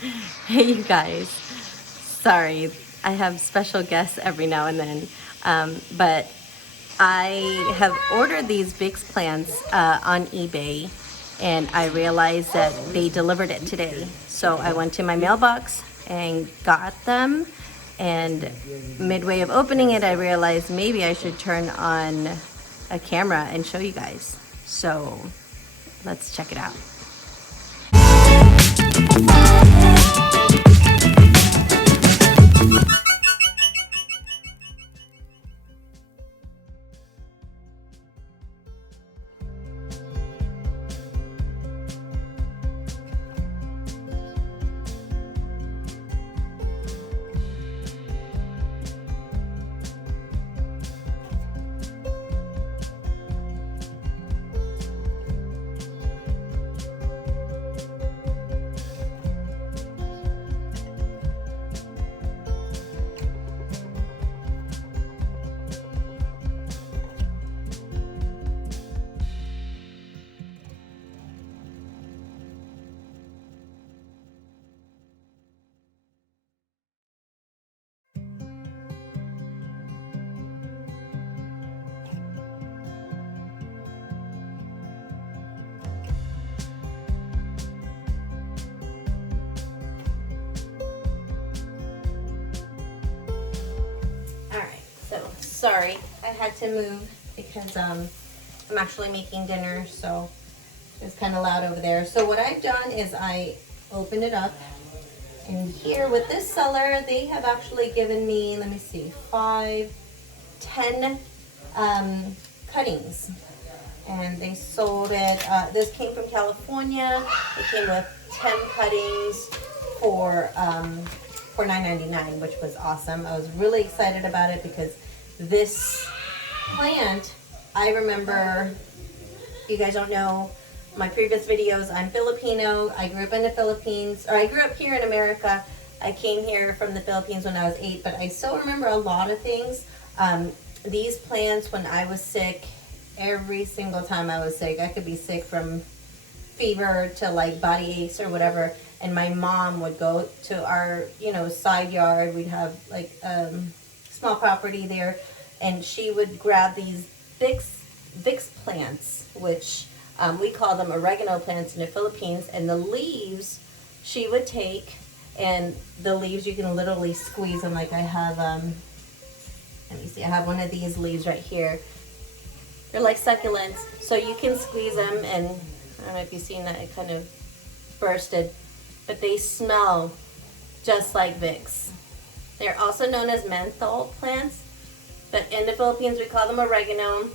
Hey, you guys. Sorry, I have special guests every now and then, but I have ordered these Vicks plants on eBay, and I realized that they delivered it today. So I went to my mailbox and got them, and midway of opening it, I realized maybe I should turn on a camera and show you guys. So let's check it out. So sorry, I had to move because I'm actually making dinner, so it's kind of loud over there. So what I've done is I opened it up, and here with this seller, they have actually given me, let me see, 10 cuttings, and they sold it. This came from California. It came with 10 cuttings for $9.99, which was awesome. I was really excited about it because this plant, I remember, if you guys don't know my previous videos, I'm Filipino. I grew up in the Philippines, or I grew up here in America. I came here from the Philippines when I was 8, but I still remember a lot of things. These plants, when I was sick, every single time I was sick, I could be sick from fever to like body aches or whatever, and my mom would go to our side yard. We'd have like small property there, and she would grab these Vicks plants, which we call them oregano plants in the Philippines, and the leaves she would take, and the leaves you can literally squeeze them. Like I have let me see, I have one of these leaves right here. They're like succulents, so you can squeeze them, and I don't know if you've seen that, it kind of bursted, but they smell just like Vicks. They're also known as menthol plants, but in the Philippines we call them oregano,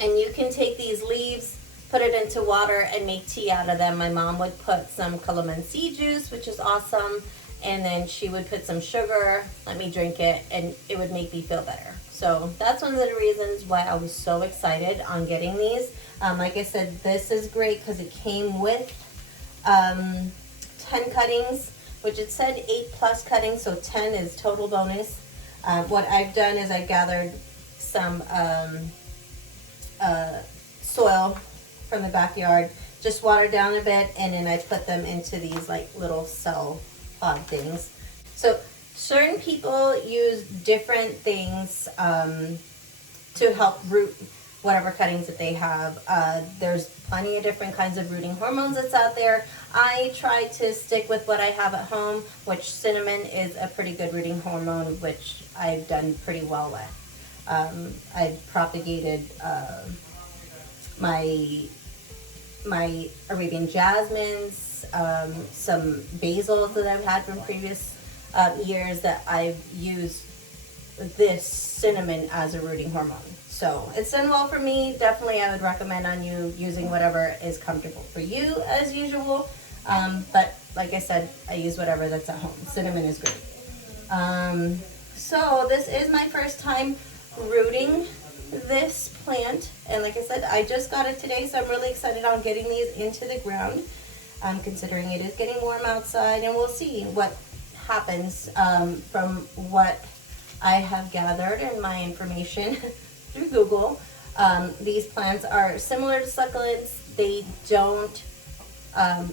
and you can take these leaves, put it into water, and make tea out of them. My mom would put some calamansi juice, which is awesome, and then she would put some sugar, let me drink it, and it would make me feel better. So that's one of the reasons why I was so excited on getting these. Like I said, this is great because it came with 10 cuttings, which it said 8+ cuttings, so 10 is total bonus. What I've done is I've gathered some soil from the backyard, just watered down a bit, and then I put them into these like little cell pod things. So certain people use different things to help root whatever cuttings that they have. There's plenty of different kinds of rooting hormones that's out there. I try to stick with what I have at home, which cinnamon is a pretty good rooting hormone, which I've done pretty well with. I've propagated my Arabian jasmines, some basils that I've had from previous years that I've used this cinnamon as a rooting hormone. So it's done well for me. Definitely I would recommend on you using whatever is comfortable for you as usual. But like I said, I use whatever that's at home. Cinnamon is great. So this is my first time rooting this plant, and like I said, I just got it today, so I'm really excited on getting these into the ground, considering it is getting warm outside, and we'll see what happens from what I have gathered in my information through Google. These plants are similar to succulents. They don't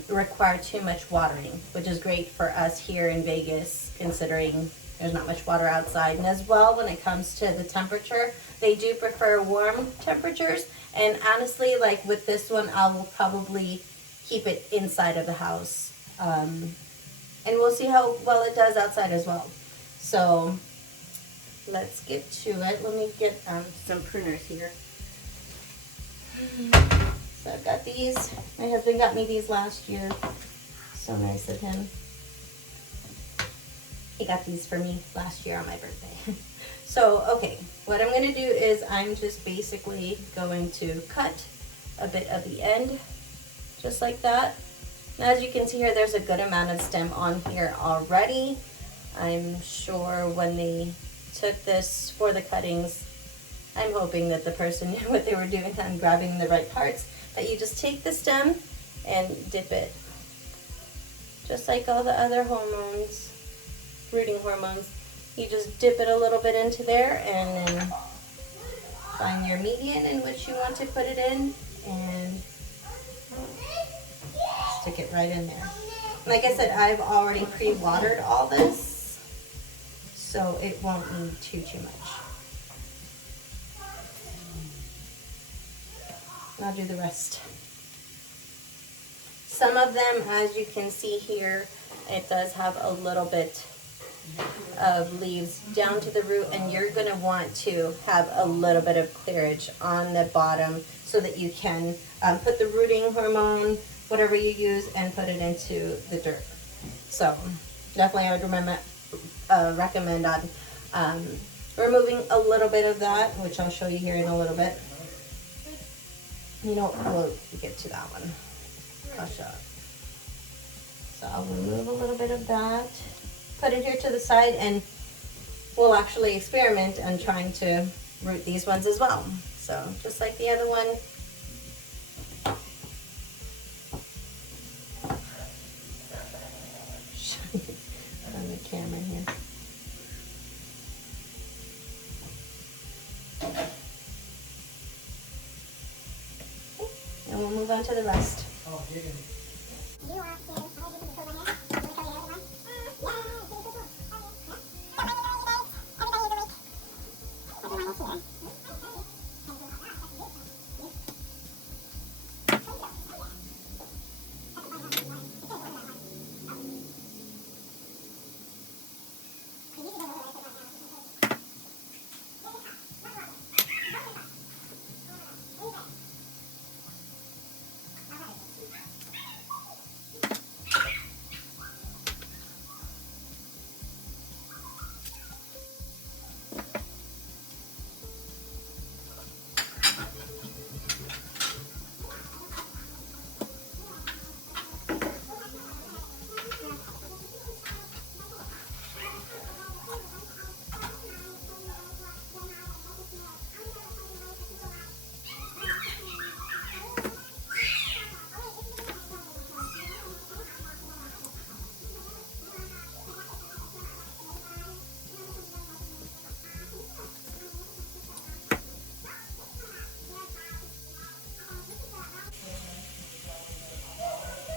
require too much watering, which is great for us here in Vegas, considering there's not much water outside. And as well, when it comes to the temperature, they do prefer warm temperatures. And honestly, like with this one, I will probably keep it inside of the house. And we'll see how well it does outside as well. So let's get to it. Let me get some pruners here. So I've got these. My husband got me these last year. So nice of him. He got these for me last year on my birthday. So, okay, what I'm going to do is I'm just basically going to cut a bit of the end, just like that. Now, as you can see here, there's a good amount of stem on here already. I'm sure when they took this for the cuttings, I'm hoping that the person knew what they were doing on grabbing the right parts. That you just take the stem and dip it. Just like all the other hormones, rooting hormones. You just dip it a little bit into there and then find your median in which you want to put it in and stick it right in there. Like I said, I've already pre-watered all this, so it won't need too much. I'll do the rest. Some of them, as you can see here, it does have a little bit of leaves down to the root, and you're going to want to have a little bit of clearage on the bottom so that you can put the rooting hormone, whatever you use, and put it into the dirt. So definitely I would recommend on removing a little bit of that, which I'll show you here in a little bit. You know, we'll get to that one. I'll show it. So I'll remove a little bit of that, put it here to the side, and we'll actually experiment on trying to root these ones as well. So just like the other one. On the camera here. And we'll move on to the rest.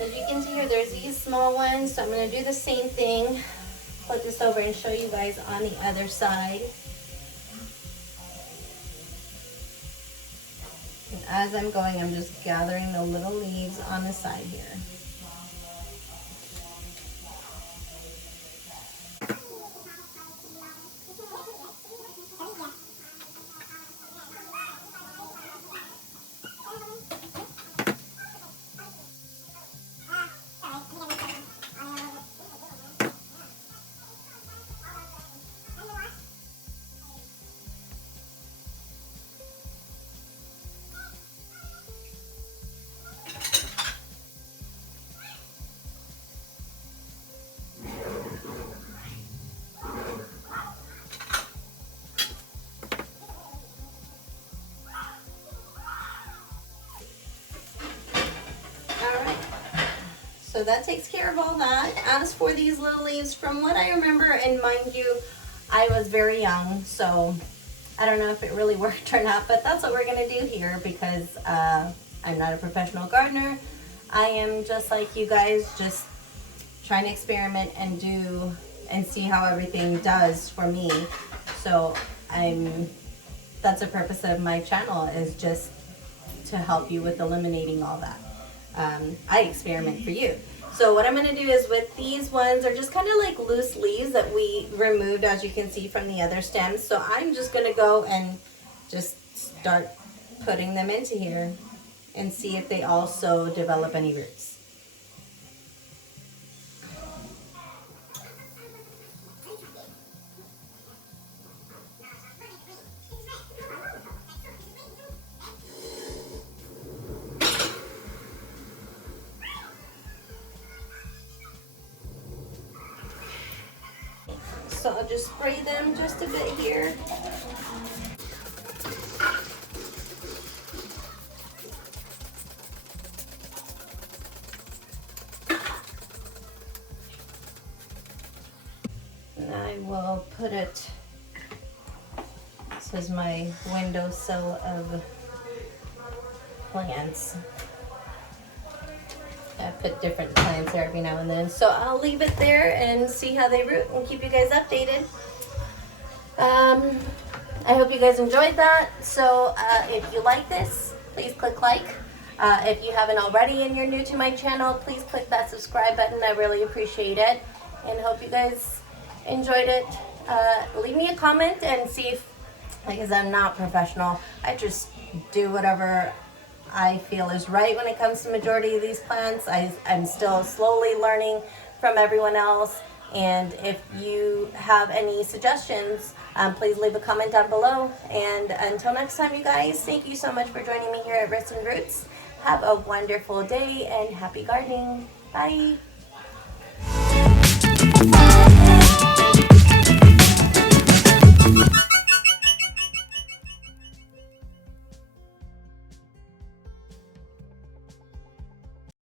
As you can see here, there's these small ones, so I'm going to do the same thing. Flip this over and show you guys on the other side. And as I'm going, I'm just gathering the little leaves on the side here. So that takes care of all that. As for these little leaves, from what I remember, and mind you, I was very young, so I don't know if it really worked or not, but that's what we're gonna do here because I'm not a professional gardener. I am just like you guys, just trying to experiment and do and see how everything does for me. So that's the purpose of my channel, is just to help you with eliminating all that. I experiment for you. So what I'm going to do is, with these ones are just kind of like loose leaves that we removed, as you can see, from the other stems. So I'm just going to go and just start putting them into here and see if they also develop any roots. So I'll just spray them just a bit here. And I will put it, this is my windowsill of plants. I put different plants there every now and then. So I'll leave it there and see how they root and keep you guys updated. I hope you guys enjoyed that. So if you like this, please click like. If you haven't already and you're new to my channel, please click that subscribe button. I really appreciate it, and hope you guys enjoyed it. Leave me a comment and see if, because I'm not professional, I just do whatever I feel is right when it comes to majority of these plants. I'm still slowly learning from everyone else, and if you have any suggestions, please leave a comment down below. And until next time, you guys, thank you so much for joining me here at RhitznRoots. Have a wonderful day and happy gardening. Bye.